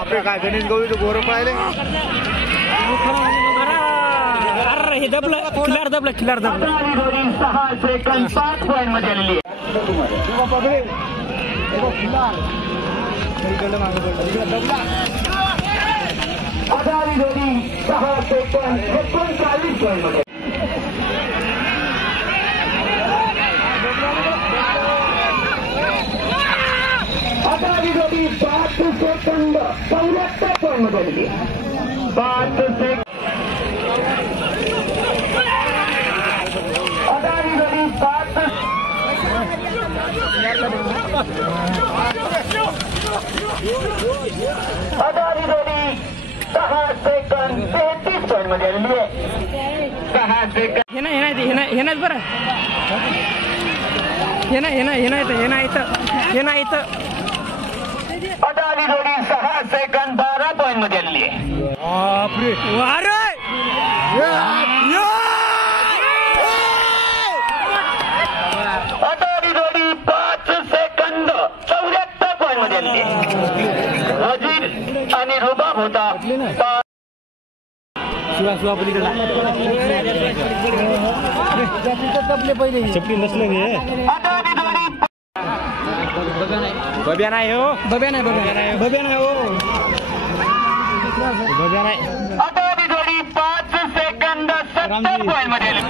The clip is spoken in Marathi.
आपले काय गणेश गवळी गोरं पाहिले हे दबलं खिलार दबलं 6 सेकंद 5 पॉइंट मध्ये आलेली आहे. आधारी जोडी 6 सेकंद 39 पॉइंट मध्ये. आधारी जोडी 5 सेकंद 74 पॉइंट मध्ये आलेली आहे. 5 सेकंद आधारी जोडी 5 आधारी जोडी 6 सेकंद 33 पॉइंट मध्ये आलेली आहे. 6 सेकंद हे नाही बरं हे नाही इथं आधारी जोडी 6 सेकंद 12 पॉइंट मध्ये आलेली आहे. आधारी जोडी 5 सेकंद 74 पॉइंट मध्ये आलेली आहे. वजीर आणि रुबाब होता चपली नसले आधारी जोडी बब्या नाही हो बब्या नाही आधारी जोडी 5 सेकंद 70 पॉइंट मध्ये आली.